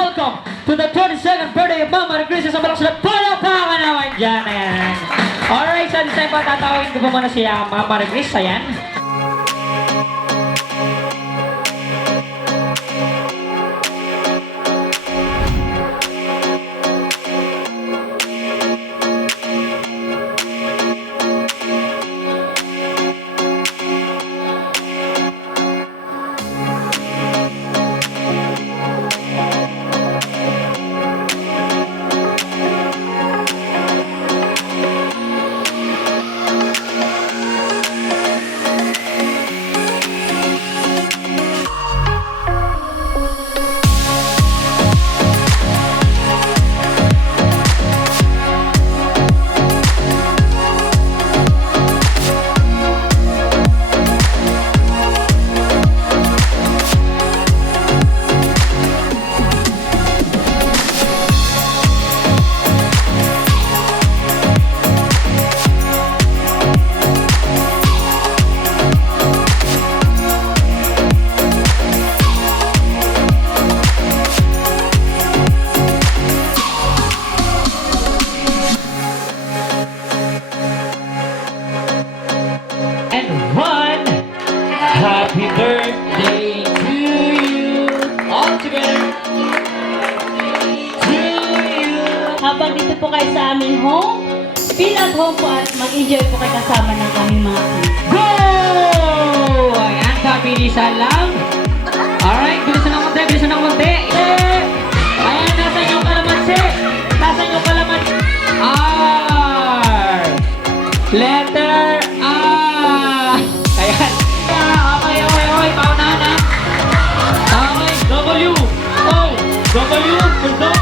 welcome to the 22nd birthday of Mama Chris sa malakas na pala naman dyan. Ayan. Alright, so this time pa tatawagin ko po muna si Mama Chris. Ayan. Happy birthday to you. All together. To you. Habang dito po kayo sa aming home, feel at home po at mag-enjoy po kayo kasama ng aming mga kids. Go! Ayan, kabilisan lang. Alright, bilisan ng konti, bilisan ng konti. Ayan, nasan yung kalamansi? Nasan yung kalamansi? R. Letter R. Ayan. Okay, paunahan na. Okay, W. O. W.